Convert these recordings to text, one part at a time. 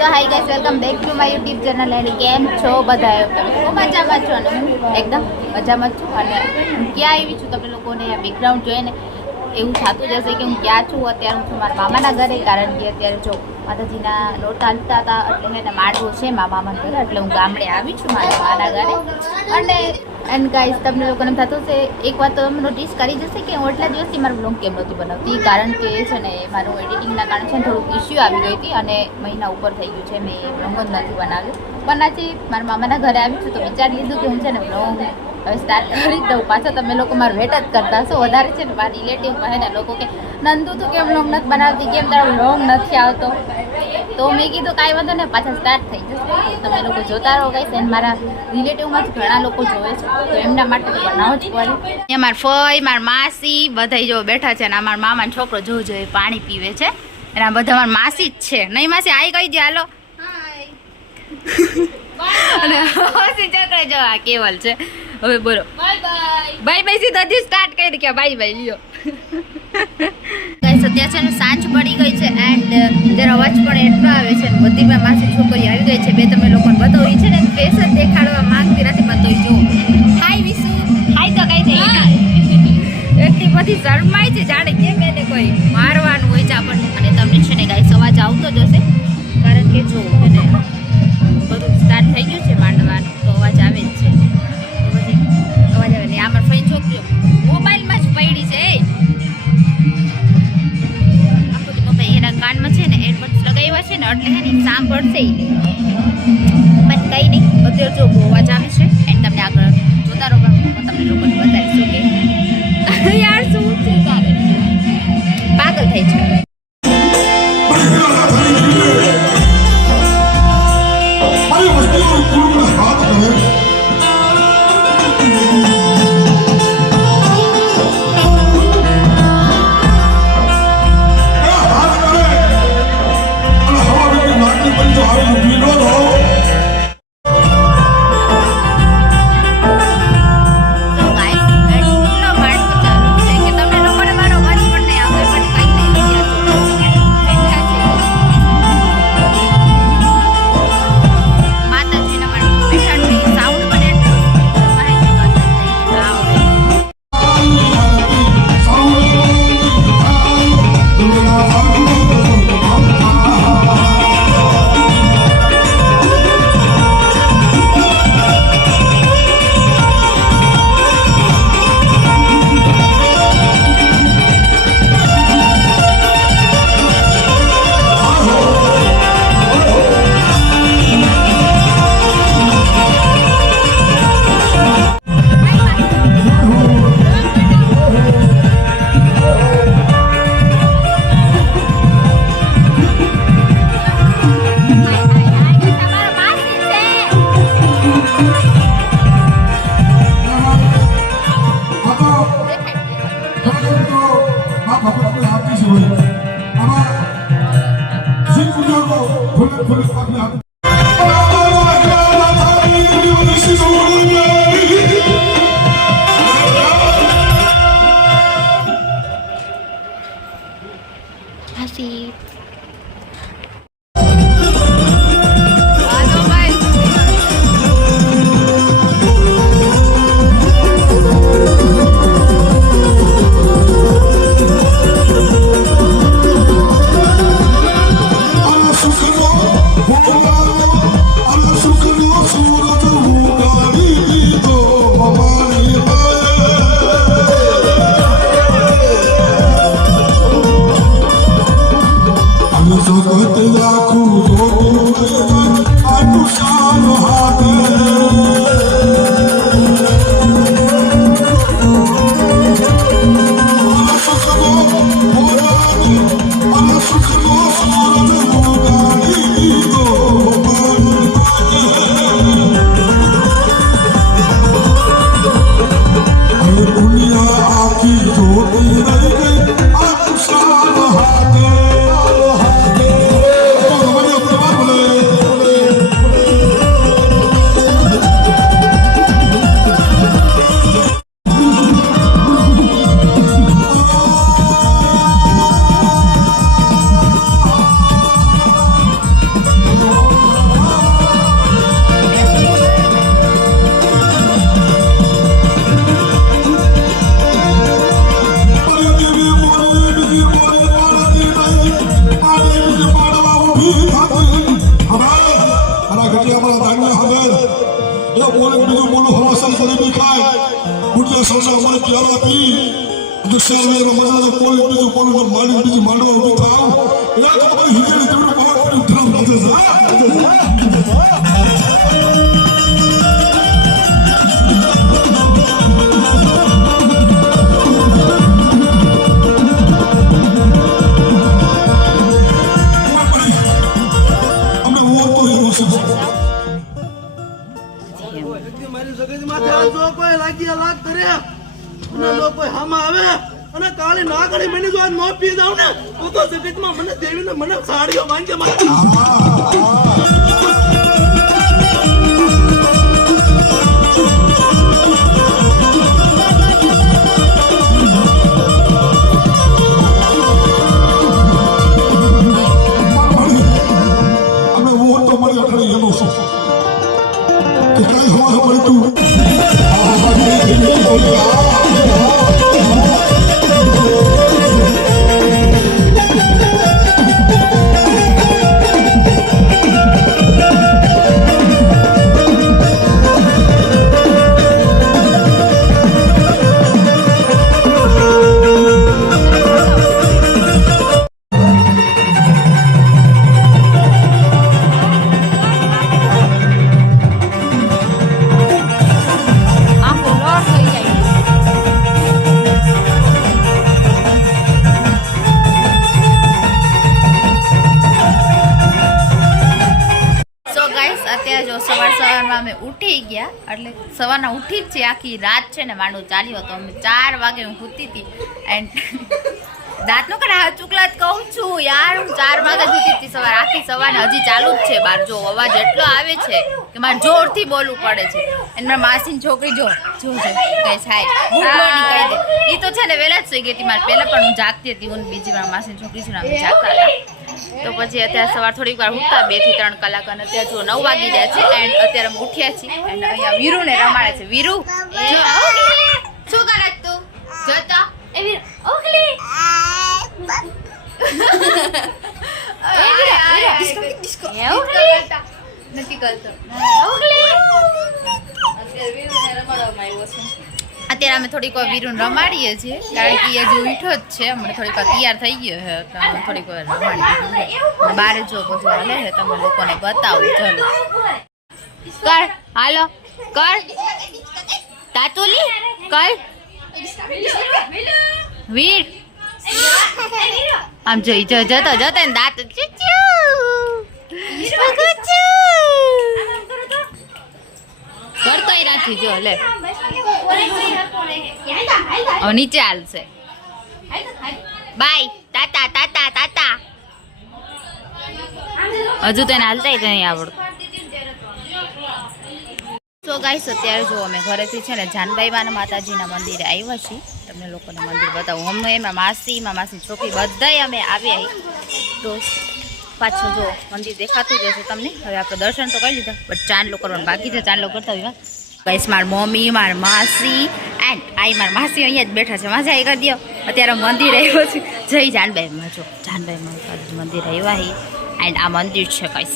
So hi guys, welcome back to my YouTube channel. એની કેમ છો બધા? તમે ખૂબ મજામાં છો અને હું એકદમ મજામાં છું. અને હું ક્યાં આવી છું તમને લોકોને બેકગ્રાઉન્ડ જોઈને એવું થતું જશે કે હું ક્યાં છું. અત્યારે હું છું મારા મામાના ઘરે, કારણ કે અત્યારે જો માતાજીના નોરતા હાલતા હતા એટલે એને માડવો છે મારા મામાના ઘરે, એટલે હું ગામડે આવી છું મારા મામાના ઘરે. અને ગાઈસ તમને લોકોને થતું છે એક વાત તો તમે નોટિસ કરી જશે કે હું એટલા દિવસથી મારું બ્લોગ કેમ નહોતી બનાવતી, કારણ કે છે ને મારું એડિટિંગના કારણે છે ને થોડુંક ઇસ્યુ આવી ગઈ હતી અને મહિના ઉપર થઈ ગયું છે મેં બ્લોગ જ નથી બનાવ્યું. પણ આજે મારા મામાના ઘરે આવી છું તો વિચારી લીધું કે હું છે ને બ્લોગ હવે સ્ટાર્ટ કરી દઉં. પાછા તમે લોકો મારું વેટ જ કરતા હશો વધારે છે ને. મારા રિલેટિવમાં છે ને લોકો કે નંદુ તું કેમ બ્લોગ નથી બનાવતી, કેમ તારો બ્લોગ નથી આવતો, તો મેં કીધું કાંઈ વાંધો ને પાછા સ્ટાર્ટ થઈ જશે. તમે લોકો જોતા રહો ગાઈસ. અને મારા રિલેટિવમાંથી ઘણા લોકો જોવે છે તો એમના માટે તો બનાવવું જ પડે. અહીંયા મારા ફઈ, મારા માસી બધા જો બેઠા છે અને અમારા મામાનો છોકરો જોજો એ પાણી પીવે છે. અને આ બધા મારા માસી જ છે. નહીં માસી આઈ કહી દે હાલો. અને માસી છોકરા જો આ કેવલ છે. હવે બોલો બાય બાય સીધા હજી સ્ટાર્ટ કરી કે બાય બાય લ્યો. ગાઈસ અત્યારે છે ને સાંજ પડી ગઈ છે એન્ડ ત્યારે અવાજ પણ એટલો આવે છે. બધી માસી છોકરી આવી ગઈ છે. બે તમે લોકોને બતાવી છે ને ફેસ જ દેખાડવા માંગતી નથી પણ તોય જો હાય વિશુ હાય તો કઈ દે એટલી બધી શરમાય છે જાણે કેમ એને કોઈ મારવાનું હોય છે આપણને. અને તમને છે ને ગાઈસ અવાજ આવતો જ હશે, કારણ કે જો એને બધું સ્ટાર્ટ થઈ ગયું છે માંડવાનું તો અવાજ આવે જ છે. અવાજ આવે ને આમાં ફઈ છોકરીઓ મોબાઈલમાં જ પડી છે. એના કાનમાં છે ને એરબડ્સ લગાવ્યા છે ને એટલે હે ને સાંભળશે પણ કંઈ નહીં. અત્યારે જો બહુ અવાજ આવે છે એન્ડ તમને આગળ જોતા રહો તમને લોકોને બતાવીશું કે યાર શું છે તારે પાગલ થઈ છે. Oh, કાલે ના કરે મને જો આજ નો પી જાવ ને તો જગતમાં મને દેવીને મને સાડીઓ માંગે મારે સવારમાં અમે ઉઠી ગયા એટલે સવારના ઉઠી જ છે આખી રાત છે ને માંડવો ચાલ્યો હતો અમે 4 વાગે હું સૂતી હતી એન્ડ દાંત નો કરે ચૂકલા જ કહું છું યાર હું 4 વાગે સૂતી હતી સવાર આખી સવાર હજી ચાલુ જ છે બહાર જો અવાજ એટલો આવે છે કે મારે જોરથી બોલવું પડે છે અને મારા માસીની છોકરી જો કઈ થાય ગુડલો નીકળી દે એ તો છે ને વહેલા જ સુઈ ગઈ હતી મારે પહેલાં પણ હું જાગતી હતી હું બીજી મારા માસીની છોકરી છે ને અમે જાગતા હતા તો પછી અત્યારે સવાર થોડીક વાર ઉઠતા 2 થી 3 કલાક અને અત્યારે જો 9 વાગી ગયા છે એન્ડ અત્યારે અમે ઉઠ્યા છીએ એન્ડ અહીંયા વીરુને રમાડે છે વીરુ શું કરે તું જોતો એ વીરુ ઓખલી નથી કરતો અત્યારે અમે થોડીક વાર વીરુને રમાડીએ છીએ કારણ કે એ જો ઉઠ્યો જ છે હમણાં થોડીક વાર તૈયાર થઈ ગયો છે તો અમે થોડીક વાર રમાડીએ બહાર જો બધું હાલે છે તમે લોકોને બતાવું ચાલો કર હાલો કર તાતુલી કર વીર આમ જોઈ જતો ને દાંત કરતોય નથી જો લે નીચે હાલશે બાય તાતા તાતા તાતા હજુ તેને હાલતા નહીં આવડતું તો ગાઈસ અત્યારે જો અમે ઘરેથી છે ને જાનબાઈ માના માતાજીના મંદિરે આવ્યા છીએ તમને લોકોને મંદિર બતાવું અમે એમાં માસીની છોકરી બધાય અમે આવ્યા તો પાછું જો મંદિર દેખાતું જ હશે તમને હવે આપણે દર્શન તો કરી લીધા બટ ચાંદલો કરવાનું બાકી છે ચાંદલો કરતા હોય ગાઈસ મારી મમ્મી મારી માસી એન્ડ મારી માસી અહીંયા જ બેઠા છે માસી આવી કરી દો અત્યારે મંદિર આવ્યો છે જય જાનબાઈમાં જો જાનબાઈ મંદિર આવ્યા એન્ડ આ મંદિર છે ગાઈસ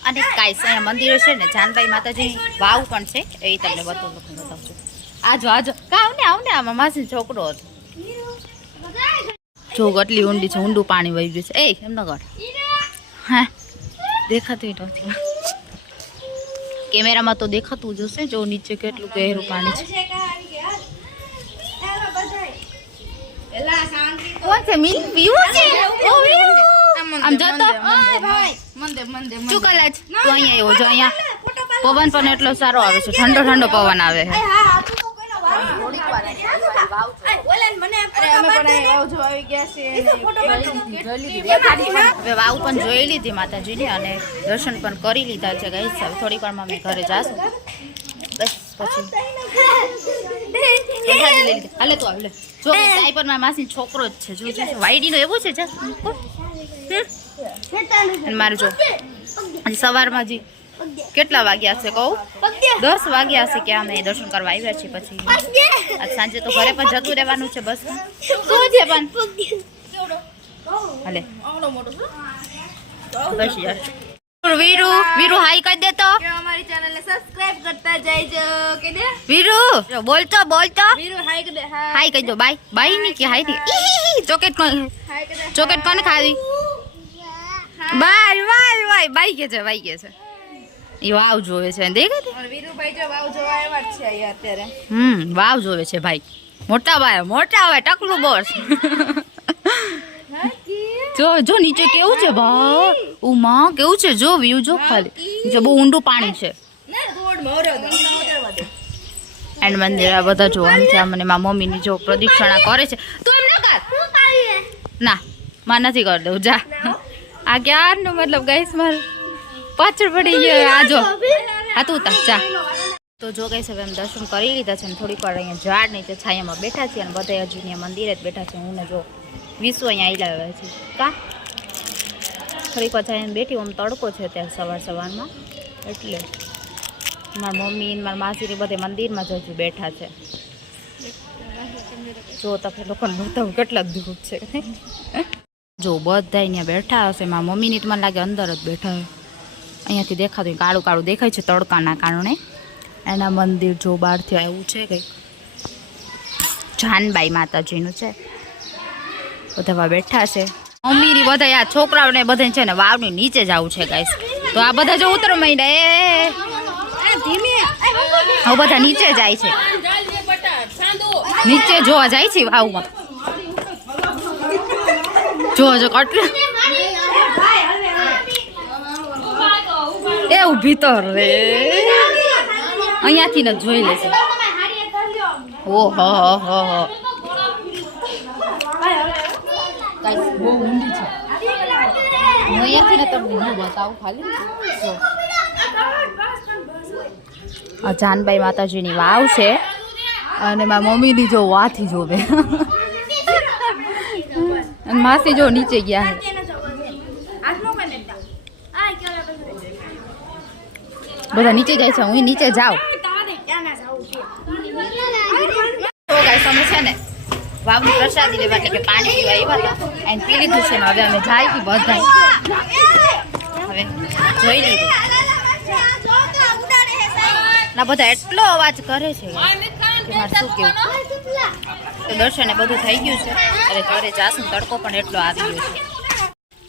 અને ગાઈસ અહીંયા મંદિર છે ને જાનબાઈ માતાજીની વાવ પણ છે એ તમને બતાવજો આજો આવને આમાં માસીનો છોકરો હતો જો કેટલી ઊંડી છે ઊંડું પાણી વહી ગયું છે એ એમ ન કર હા દેખાતું નથી કેમેરામાં તો દેખાતું જ હશે જો નીચે કેટલું ગહેરું પાણી છે કોણ છે મિલ પીવું છે આમ જતો ચુકલ જ તો અહીંયા એવો જો અહીંયા પવન પણ એટલો સારો આવે છે ઠંડો પવન આવે છે વાવ પણ જોઈ લીધી માતાજીની અને દર્શન પણ કરી લીધા છે ગાઈસ હવે થોડીક વારમાં અમે ઘરે જાશું બસ પછી હાલે તો હાલે જો સાઈ પર મારા માસી છોકરો જ છે જો વાઈડીનો એવું છે મારે જો સવારમાં જી કેટલા વાગ્યા છે કહું? 10 વાગ્યા છે કે અમે દર્શન કરવા આવ્યા છીએ. પછી આજ સાંજે તો ઘરે પણ જતું રહેવાનું છે બસ. શું છે પણ હાલે બસ યાર. વીરુ વીરુ હાઈ કહી દે તો. અમારી ચેનલને સબસ્ક્રાઇબ કરતા જઈજો કે દે વીરુ બોલતો વીરુ હાઈ કે દે હાઈ કહી દો. બાય બાય ની કે હાઈ ની. ચોકેટ કોણ હાઈ કે દે ચોકેટ કોને ખાવી? બાય બાય બાય બાય કે છે બાય કે છે. એ વાવ જોવે છે દેખે તે. और वीरू भाई जो वाव જોવા આવ્યા જ છે અહીંયા અત્યારે વાવ જોવે છે ભાઈ. મોટા ભાઈ ટકલું બોસ. જો જો નીચે કેવું છે ભાઈ. ઉમા કેવું છે જો વ્યૂ જો ખાલી જો બહુ ઊંડું પાણી છે. ના રોડ મોરો ઉતરવા દે એન્ડ મંદિર આ બધા જો આમ છે. મને મારા મમ્મીની જો પ્રદક્ષિણા કરે છે. તું એમ ના કર ના માં નથી કરી દઉં જા. આ ક્યારનું મતલબ ગાઈસ માર પાછળ પડી ગયો. આ જો આ તું તા જા. તો જો ગાઈસ હવે એમ દર્શન કરી લીધા છે ને થોડીક વાર અહીંયા ઝાડ નીચે છાયામાં બેઠા છીએ અને બધા હજુ અહીંયા મંદિરે જ બેઠા છે. હું ને જો વિશ્વ અહીંયા આવ્યા છે કા થોડીક વાર છાયામાં બેઠી. આમ તડકો છે ત્યાં સવારમાં એટલે મારા મમ્મી ને મારા માસી ને બધે મંદિરમાં જ હજુ બેઠા છે. જો તમે લોકોને બતાવું કેટલા દૂર છે. જો બધા અહીંયા બેઠા હશે. મારા મમ્મીની તો મને લાગે અંદર જ બેઠા હોય. અહીંયાથી દેખાતું કાળું કાળું દેખાય છે તડકાના કારણે. એના મંદિર જો બહારથી આવ્યું છે કંઈક જાનબાઈ માતાજીનું છે. બધા બેઠા છે. મમ્મીની બધા આ છોકરાઓને બધા છે ને વાવની નીચે જ આવું છે ગાઈસ. તો આ બધા જો ઉતર માંડ્યા ધીમે હવે બધા નીચે જાય છે. નીચે જોવા જાય છે વાવમાં. જો જો કેટલું એ ઊભી તો રે અહીંયાથી ને જોઈ લેશે. ઓહો હો હો ગાઈસ બહુ ઊંડી છે. હું અહીંયાથી ને તમને હું બતાવું ખાલી. આ જાનબાઈ માતાજીની વાવ છે અને મારી મમ્મીની જો વાથી જોવે. અને માસી જો નીચે ગયા છે. બધા નીચે જાય છે. હું નીચે જાઉં. તો ગાઈસ અમે છે ને વાવની પ્રસાદી લેવા એટલે કે પાણી પીવા આવ્યા હતા અને પી લીધું છે. હવે અમે જાય કે બધા હવે જોઈ લીધું ના બધા એટલો અવાજ કરે છે કે મારે શું કેવું. તો દર્શન એ બધું થઈ ગયું છે. અરે ઘરે જાશું તડકો પણ એટલો આવી ગયો છે.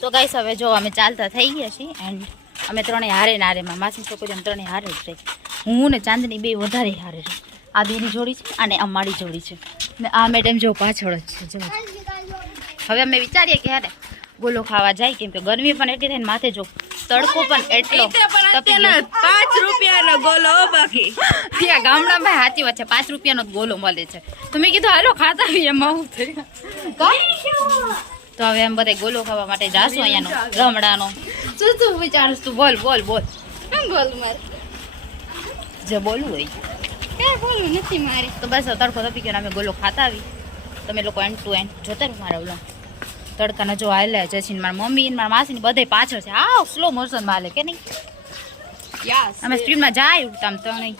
તો ગાઈસ હવે જો અમે ચાલતા થઈ ગયા છીએ એન્ડ અમે ત્રણેય હારે ને હારે માં માસી છોકરી અમે ત્રણેય હારે જ રહી. હું ને ચાંદની બે વધારે હારે રહી. આ બેની જોડી છે અને અમારી જોડી છે ને આ મેડમ જો પાછળ જ છે. જો હવે અમે વિચારીએ કે યાર ગોલો ખાવા જાય કેમ કે ગરમી પણ એટલી થાય ને માથે જો તડકો પણ એટલો તપી ગયો. 5 રૂપિયાનો ગોલો બાકી ત્યાં ગામડામાં સાચી વાત છે 5 રૂપિયાનો જ ગોલો મળે છે. તો મેં કીધું હાલો ખાતા એમાં હું થઈ. તો હવે એમ બધા ગોલો ખાવા માટે જાશું અહીંયાનો રમડાનો. શું વિચારું તું? બોલ બોલ બોલ બોલ મારે જે બોલવું હોય કઈ બોલવું નથી મારે. તો બસ તડકો તપી ગયો અમે ગોલો ખાતા આવી. તમે લોકો એન્ડ ટુ એન્ડ જોતા રહો મારા ઓલો તડકાના જો હાલે જસીને મારા મમ્મી મારા માસીને બધે પાછળ છે. હા સ્લો મોશન માં હાલે કે નહીં. અમે સ્ટ્રીમમાં જાય આમ તો નહીં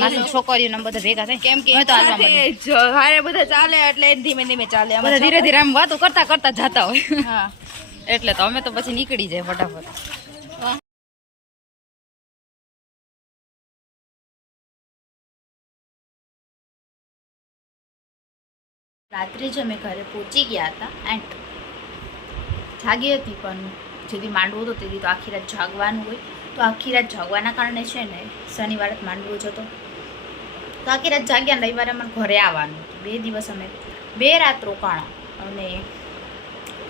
માસી છોકરીઓ બધા ભેગા થાય કેમ કે તો હાલવા માંડી. હારે બધા ચાલે એટલે ધીમે ધીમે ચાલે. બધા ધીરે ધીરે આમ વાતો કરતા કરતા જતા હોય. હા એટલે તો અમે તો પછી નીકળી જાય ફટાફટ. રાત્રે જ અમે ઘરે પહોંચી ગયા હતા એન્ડ જાગી હતી પણ જેથી માંડવો હતો તેથી તો આખી રાત જાગવાનું હોય. તો આખી રાત જાગવાના કારણે છે ને શનિવારે જ માંડવો જ હતો. તો આખી રાત જાગ્યા રવિવારે અમારે ઘરે આવવાનું હતું. 2 દિવસ અમે 2 રાત રોકાણા અને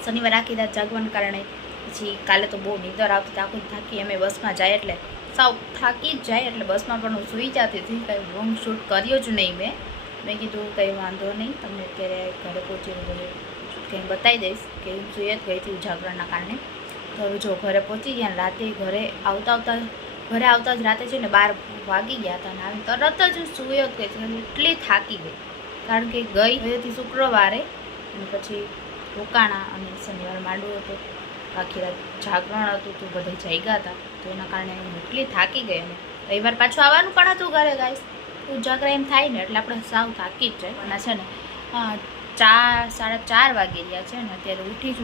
શનિવારે આખી રાત જાગવાના કારણે પછી કાલે તો બહુ નીંદર આવતી આખું થાકી અમે બસમાં જાય એટલે સાવ થાકી જ જાય એટલે બસમાં પણ હું સૂઈ જતી હતી. કંઈ વ્લોગ શૂટ કર્યો જ નહીં મેં કીધું કંઈ વાંધો નહીં તમને અત્યારે ઘરે પહોંચી કંઈ બતાવી દઈશ કે હું સૂઈ જ ગઈ હતી ઉજાગરાના કારણે. તો હવે જો ઘરે પહોંચી ગયા રાતે ઘરે આવતા જ રાતે છે ને 12 વાગી ગયા હતા અને તરત જ સૂઈ જ ગઈ હતી. એટલી થાકી ગઈ કારણ કે ગઈ હતી શુક્રવારે અને પછી રોકાણા અને શનિવારે માંડવો હતો આખી રાત જાગરણ હતું તો બધા જાગ્યા હતા તો એના કારણે હું એટલી થાકી ગઈ અને રવિવાર પાછું આવવાનું પણ હતું ઘરે ગાઈસ ઉજાગરા એમ થાય ને એટલે આપણે સાવ થાકી જ જાય અને છે ને 4:30 વાગી રહ્યા છે ને અત્યારે ઉઠી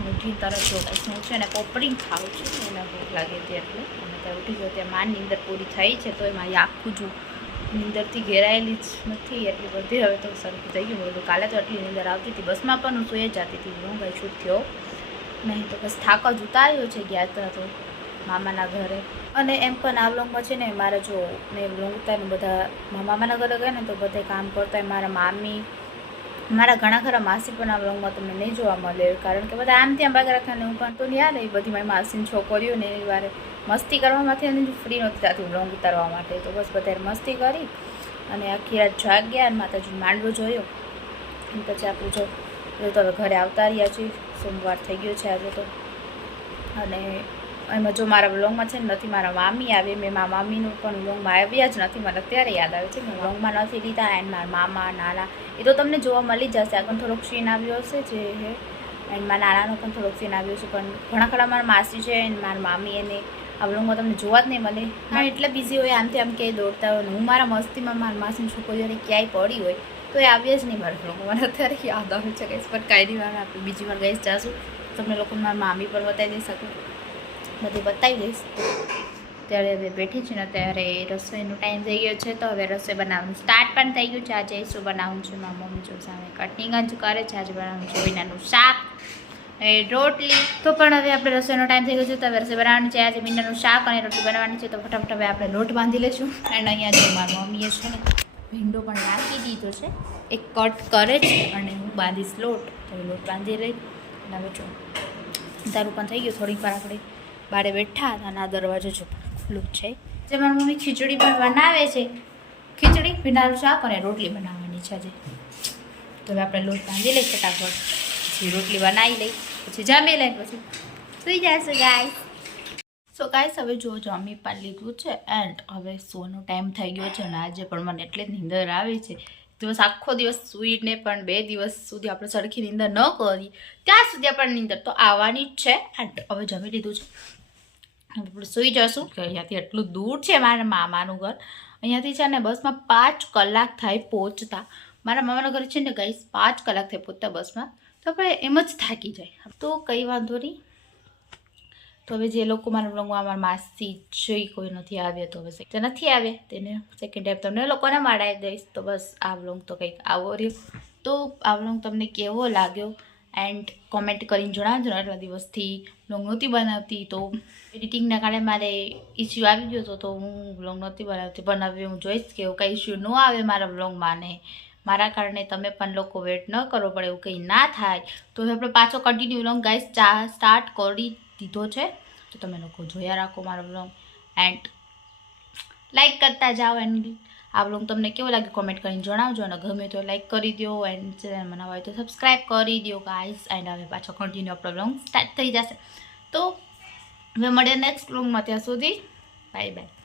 તરત જો ગાઈસ હું છે ને પોપડી ખાઉં છું એને ભૂખ લાગે હતી એટલે અને ત્યાં ઉઠી ગયો ત્યાં માની નીંદર પૂરી થઈ છે તો એમાં આખું જો નીંદરથી ઘેરાયેલી જ નથી એટલી બધી હવે તો સરખું થઈ ગયું બધું કાલે તો એટલી નીંદર આવતી હતી બસમાં પણ હું સુઈ જતી હતી હું ભાઈ છૂટ થયો નહીં તો બસ થાક જ ઉતાર્યો છે ગયા તો મામાના ઘરે અને એમ પણ આ વ્લોગમાં છે ને મારે જો મેં વ્લોગ ઉતાર્યું બધા મામાના ઘરે ગયા ને તો બધે કામ કરતા હોય મારા મામી મારા ઘણા ખરા માસી પણ આ વ્લોગમાં તમને નહીં જોવા મળે કારણ કે બધા આમ ત્યાં ભાગ રાખે ને હું પણ તો યાદ એ બધી મારી માસીની છોકરીઓ ને એની વારે મસ્તી કરવામાંથી અને ફ્રી નહોતી થતી વ્લોગ ઉતારવા માટે તો બસ બધા મસ્તી કરી અને આખી રાત જાગ્યા અને માતાજી માંડવો જોયો અને પછી આપણું જો તો હવે ઘરે આવતા રહ્યા છીએ સોમવાર થઈ ગયો છે આજે તો અને એમાં જો મારા વ્લોગમાં છે ને નથી મારા મામી આવે મેં મારા મામીનું પણ વ્લોગમાં આવ્યા જ નથી મને અત્યારે યાદ આવે છે મેં વ્લોગમાં નથી લીધા એન્ડ મારા મામા નાના એ તો તમને જોવા મળી જશે આગળ થોડોક સીન આવ્યો હશે જે હે એન્ડ મારા નાનાનો પણ થોડોક સીન આવ્યો છે પણ ઘણા ખરા મારા માસી છે એન્ડ મારા મામી એને આ વ્લોગમાં તમને જોવા જ નહીં મળે હા એટલે બિઝી હોય આમથી આમ ક્યાંય દોડતા હોય ને હું મારા મસ્તીમાં મારા માસીની છોકરીઓને ક્યાંય પડી હોય તો એ આવ્યા જ નહીં મારા વ્લોગમાં મને અત્યારે યાદ આવે છે ગઈશ પણ કાંઈ નહીં વાર આપણે બીજી વાર ગઈશ જાશું તમને લોકોને મારા મામી પણ બતાવી દઈ શકું બધી બતાવી દઈશ ત્યારે હવે બેઠી છે ને ત્યારે રસોઈનો ટાઈમ થઈ ગયો છે તો હવે રસોઈ બનાવવાનું સ્ટાર્ટ પણ થઈ ગયું છે આજે શું બનાવવાનું છે મારા મમ્મી જો સામે કટિંગ જ કરે છે આજે બનાવવાનું છે મીનાનું શાક એ રોટલી તો પણ હવે આપણે રસોઈનો ટાઈમ થઈ ગયો છે તો હવે રસોઈ બનાવવાની છે આજે મીનાનું શાક અને રોટલી બનાવવાની છે તો ફટાફટ હવે આપણે લોટ બાંધી લઈશું એન્ડ અહીંયા જો મારી મમ્મીએ છે ને ભીંડો પણ નાખી દીધો છે એક કટ કરે છે અને હું બાંધીશ લોટ તો લોટ બાંધી રહી અને હવે જો તારું પણ થઈ ગયું થોડીક વાર આપણે બારે બેઠા હતા અને આ દરવાજો જો ખુલ્લું છે જે મારી મમ્મી ખીચડી પણ બનાવે છે ખીચડી ભીંડાનું શાક અને રોટલી બનાવવાની છે આજે તો હવે આપણે લોટ બાંધી લઈ ફટાફટ પછી રોટલી બનાવી લઈ પછી જમી લઈ પછી સુઈ જશે ગાય સો ગાઈસ હવે જો જમી પણ લીધું છે એન્ડ હવે સોનો ટાઈમ થઈ ગયો છે અને આજે પણ મને એટલે જ નીંદર આવે છે દિવસ આખો દિવસ સૂઈને પણ 2 દિવસ સુધી આપણે સરખી નીંદર ન કરી ત્યાં સુધી આપણને નીંદર તો આવવાની જ છે એન્ડ હવે જમી લીધું છે આપણે સૂઈ જશું કે અહીંયાથી એટલું દૂર છે મારા મામાનું ઘર અહીંયાથી છે ને બસમાં 5 કલાક થાય પહોંચતા મારા મામાના ઘરે છે ને ગાઈસ 5 કલાક થાય પહોંચતા બસમાં તો આપણે એમ જ થાકી જાય તો કંઈ વાંધો નહીં તો હવે જે લોકો મારા વ્લોગમાં મારા માસી જોઈ કોઈ નથી આવ્યા તો હવે જે નથી આવ્યા તેને સેકન્ડ ટાઈમ તમને લોકોને મળાવી દઈશ તો બસ આ વ્લોગ તો કંઈક આવો રહ્યો તો આ વ્લોગ તમને કેવો લાગ્યો એન્ડ કોમેન્ટ કરીને જણાવજો એટલા દિવસથી વ્લોગ નહોતી બનાવતી તો એડિટિંગના કારણે મારે ઇસ્યુ આવી ગયો હતો તો હું વ્લોગ નહોતી બનાવી હું જોઈશ કે એવું કંઈ ઇસ્યુ ન આવે મારા વ્લોગમાં ને મારા કારણે તમે પણ લોકો વેટ ન કરવો પડે એવું કંઈ ના થાય તો હવે આપણે પાછો કન્ટિન્યુ વ્લોગ ગાઈસ સ્ટાર્ટ કરી દીધો છે તો તમે લોકો જોયા રાખો મારો વ્લોગ એન્ડ લાઈક કરતા જાઓ એન્ડ આ વ્લોગ તમને કેવો લાગે કોમેન્ટ કરીને જણાવજો અને ગમે તો લાઈક કરી દો એન્ડ ચેનલમાં નવા હોય તો સબસ્ક્રાઈબ કરી દો ગાઈસ એન્ડ હવે પાછો કન્ટિન્યુ આપણો વ્લોગ સ્ટાર્ટ થઈ જશે તો હવે મળીએ નેક્સ્ટ વ્લોગમાં ત્યાં સુધી બાય બાય